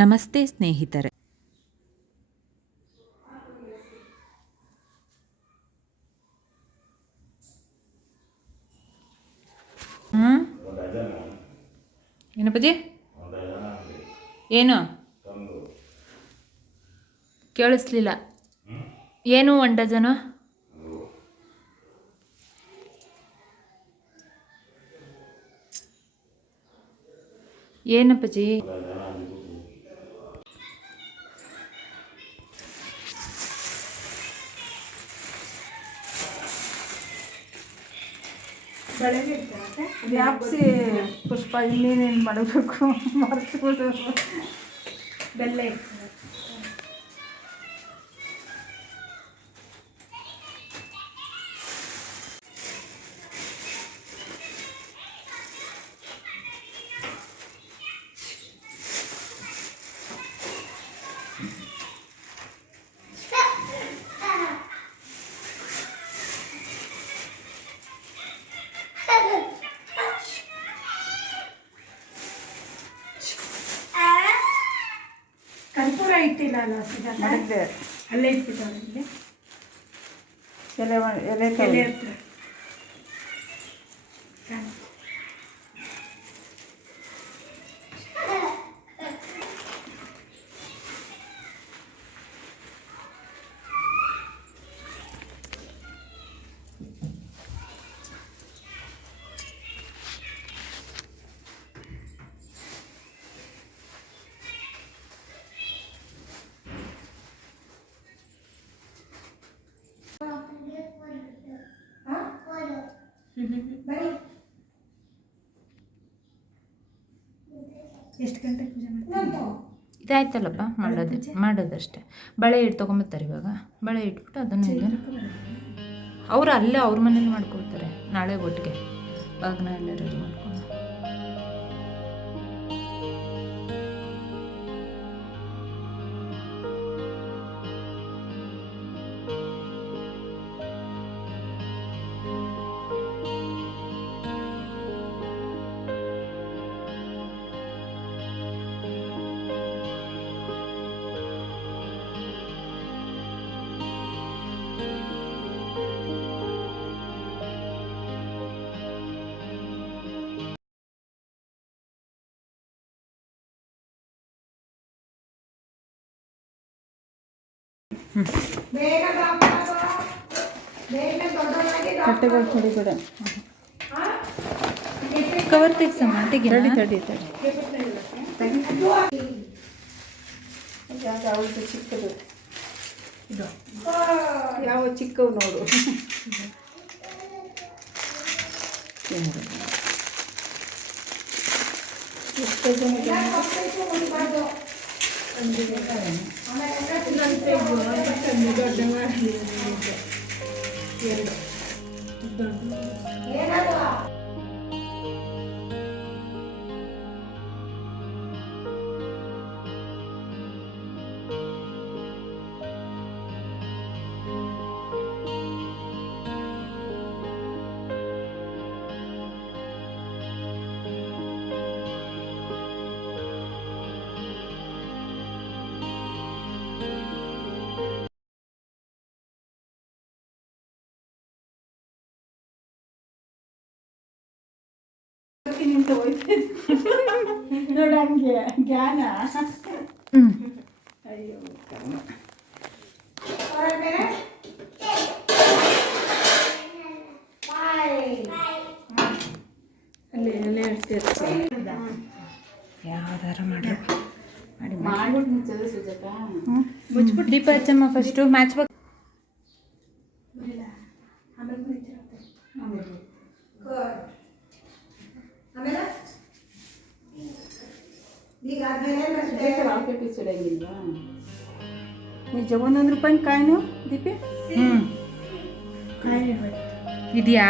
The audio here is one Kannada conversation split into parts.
ನಮಸ್ತೆ ಸ್ನೇಹಿತರೆ. ಹ್ಞೂ ಏನಪ್ಪಜಿ ಏನು? ಕೇಳಿಸ್ಲಿಲ್ಲ. ಏನು ಒನ್ ಡಜನು? ಏನಪ್ಪಜಿ ವ್ಯಾಪ್ಸಿ ಪುಷ್ಪ ಇನ್ನೇನೇನು ಮಾಡಬೇಕು? ಮರ್ತು ಬೆಲ್ಲ ಇರ್ತದೆ. ಇಟ್ಟಿಲ್ಲ ಅಲ್ಲ ಅಲ್ಲೇ ಇಟ್ಬಿಟ್ಟವ್ರೆ ಎಲೆ ಎಲೆ ಎಲೆ. ಹತ್ರ. ಎಷ್ಟು ಗಂಟೆಗೆ ಪೂಜೆ ಮಾಡ್ತೀವಿ ಇದಾಯ್ತಲ್ಲಪ್ಪ ಮಾಡೋದು ಮಾಡೋದಷ್ಟೇ. ಬಳೆ ಇಟ್ಟು ತೊಗೊಂಬತ್ತಾರೆ ಇವಾಗ. ಬಳೆ ಇಟ್ಬಿಟ್ಟು ಅದನ್ನು ಅವರು ಅಲ್ಲೇ ಅವ್ರ ಮನೇಲಿ ಮಾಡ್ಕೊಳ್ತಾರೆ ನಾಳೆ ಒಟ್ಟಿಗೆ. ಬಾಗ್ನ ಎಲ್ಲ ರೆಡಿ ಮಾಡ್ಕೊಂಡು. ತಟ್ಟೆಗಳು ತಡಿ ಬಿಡ ಕವರ್ ತೆಗ್ಸಮ್ಮ ತೆಗಿ ತಡಿ ತಡಿ ತಡಿ. ಯಾವ್ದು ಚಿಕ್ಕದು? ಇದು. ಯಾವ ಚಿಕ್ಕವು ನೋಡು. ಎಷ್ಟು ಜನ juga dengan yang ನಿಂತು ಹೋಯ್ತು ನೋಡ ಹಂಗೆ ಜ್ಞಾನ ಹ್ಞೂ ಅಯ್ಯೋ ಅಲ್ಲಿ ಎಲೆ ಇರ್ತಿರ್ತೀವಿ ಯಾವ್ದಾರ ಮಾಡ್ರಿ ಮಾಡಿ ಮಾಡ್ಬಿಟ್ಟು ಮುಚ್ಚೋದು ಸುಜಾತ ಮುಚ್ಬಿಟ್ಟು ದೀಪ ಹಚ್ಚಮ್ಮ ಫಸ್ಟು ಮ್ಯಾಚ್ ಬಾಕ್ ರೂಪಾಯಿ ಕಾಯಿನು ದೀಪಿ? ಹ್ಞೂ ಇದೆಯಾ?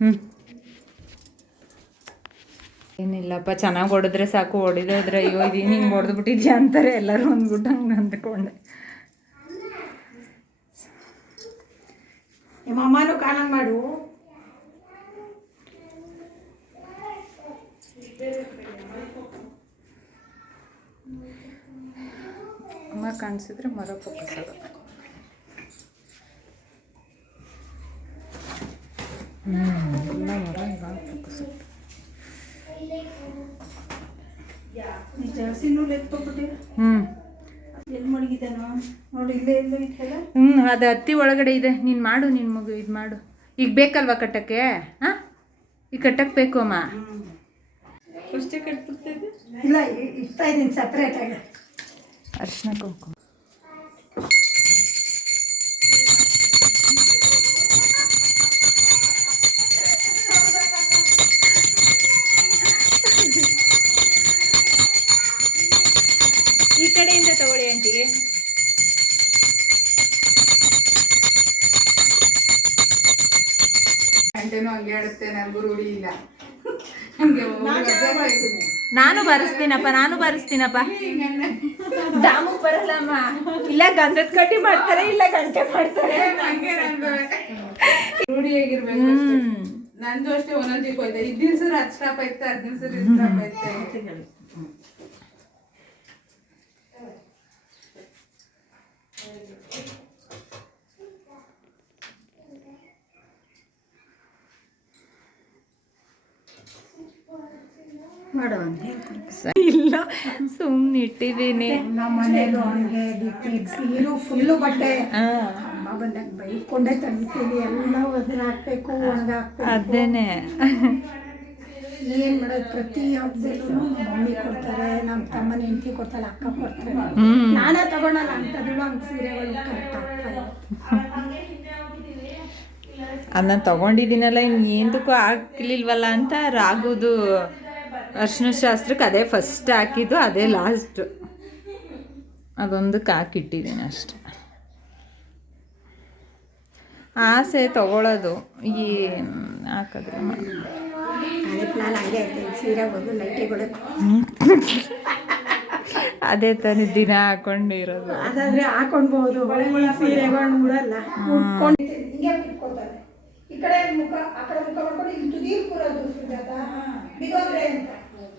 ಹ್ಞೂ ಏನಿಲ್ಲಪ್ಪ ಚೆನ್ನಾಗಿ ಹೊಡೆದ್ರೆ ಸಾಕು. ಹೊಡಿದೋದ್ರೆ ಅಯ್ಯೋ ಇದು ಹಿಂಗೆ ಹೊಡೆದ್ಬಿಟ್ಟಿದ್ಯಾ ಅಂತಾರೆ ಎಲ್ಲರೂ ಅಂದ್ಬಿಟ್ಟು ಹಂಗೆ ಅಂದ್ಕೊಂಡೆ. ನಿಮ್ಮ ಅಮ್ಮನೂ ಕಾಣಂಗ್ ಮಾಡು. ಅಮ್ಮ ಕಾಣಿಸಿದ್ರೆ ಮರ ಫೋಕಸ್ ಆಗುತ್ತೆ ಹ್ಞೂ ಎಲ್ಲ ಎತ್ಕೊಬಿಟ್ಟಿರ ಹ್ಞೂ ಅದು ಹತ್ತಿ ಒಳಗಡೆ ಇದೆ. ನೀನು ಮಾಡು ನಿನ್ನ ಮಗು ಇದು ಮಾಡು. ಈಗ ಬೇಕಲ್ವಾ ಕಟ್ಟಕ್ಕೆ? ಹಾಂ? ಈಗ ಕಟ್ಟಕ್ಕೆ ಬೇಕು ಅಮ್ಮ. ಅಷ್ಟೇ ಕಟ್ಬಿಡ್ತಿದ್ದೆ ಇಲ್ಲ ಇ- ಇಡ್ತಾ ಇದ್ದೀನಿ ಸಪ್ರೇಟಾಗಿ ಅರ್ಶಿನ ಕುಂಕುಮ. ಗಂಟೆನೂ ಹಂಗೆ ಆಡುತ್ತೆ ನನಗೂ ರೂಢಿ ಇಲ್ಲ. ಹಂಗೆ ಅಭ್ಯಾಸ ಆಯ್ತು. ನಾನು ಬರೆಸ್ತೀನಪ್ಪ ನಾನು ಬರೆಸ್ತೀನಪ್ಪ. ದಾಮು ಬರಲ್ಲಮ್ಮ. ಇಲ್ಲ ಗಂಧದ ಕಟ್ಟಿ ಮಾಡ್ತಾರೆ ಇಲ್ಲ ಗಂಟೆ ಮಾಡ್ತಾರೆ. ಹಂಗೆ ನಂದು. ರೂಢಿಯಾಗಿರ್ಬೇಕು ಅಷ್ಟೇ. ನಂದು ಅಷ್ಟೇ ಒಂದೊಂದು ಇದ್ದಿನ ಸರ್ ಹತ್ತು ಸ್ಟಾಪ್ ಐತೆ ಹದಿನೈದು ಸರ್ ಸ್ಟಾಪ್ ಐತೆ ಇಲ್ಲ ಸುಮ್ಮನೆ ಇಟ್ಟಿದ್ದೀನಿ. ಫುಲ್ಲು ಬಟ್ಟೆ ಅದೇನೆ. ಏನ್ ಮಾಡೋದು ಪ್ರತಿ ಹಬ್ಬದಲ್ಲೂ ಮಮ್ಮಿ ಕೊಡ್ತಾರೆ ನಮ್ಮ ತಮ್ಮನ ಹೆಂಡತಿ ಕೊಡ್ತಾರೆ ಅಕ್ಕ ಕೊಡ್ತಾರೆ ನಾನೇ ತಗೊಳಲ್ಲ ಅಂತದ್ರು ಹಂಗೆ ಸೀರೆಗಳು ಅದನ್ನ ತಗೊಂಡಿದ್ದೀನಲ್ಲ ಇನ್ನು ಏನದಕ್ಕೂ ಹಾಕ್ಲಿಲ್ವಲ್ಲ ಅಂತ ರಾಗುದು. ಅರ್ಶಿನ ಶಾಸ್ತ್ರಕ್ಕೆ ಅದೇ ಫಸ್ಟ್ ಹಾಕಿದ್ದು, ಅದೇ ಲಾಸ್ಟ್ ಅದೊಂದಕ್ಕೆ ಹಾಕಿಟ್ಟಿದ್ದೀನಿ ಅಷ್ಟೆ. ಆಸೆ ತಗೊಳ್ಳೋದು ಈ ಹಾಕೋದ್ರೆ. ಅದೇ ತಾನೆ ದಿನ ಹಾಕೊಂಡಿರೋದು. ಅದಾದ್ರೆ ಹಾಕೊಂಡ್ಬೋದು ಸೀರೆಗಳು ಈ ಕಡೆ ಮುಖ, ಆ ಕಡೆ ಮುಖ ಮಾಡ್ಕೊಂಡು ಇಲ್ಲಿ ತುದಿ ಕೂರೋದು ಸುಜಾತ. ಬಿಗೋದ್ರೆ ಅಂತ.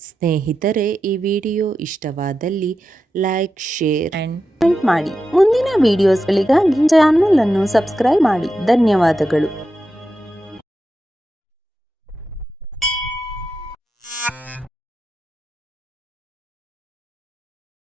ಸ್ನೇಹಿತರೆ ಈ ವಿಡಿಯೋ ಇಷ್ಟವಾದಲ್ಲಿ ಲೈಕ್ ಶೇರ್ ಆ್ಯಂಡ್ ಕಮೆಂಟ್ ಮಾಡಿ ಮುಂದಿನ ವಿಡಿಯೋಸ್ಗಳಿಗಾಗಿ ಚಾನಲ್ ಅನ್ನು ಸಬ್ಸ್ಕ್ರೈಬ್ ಮಾಡಿ. ಧನ್ಯವಾದಗಳು.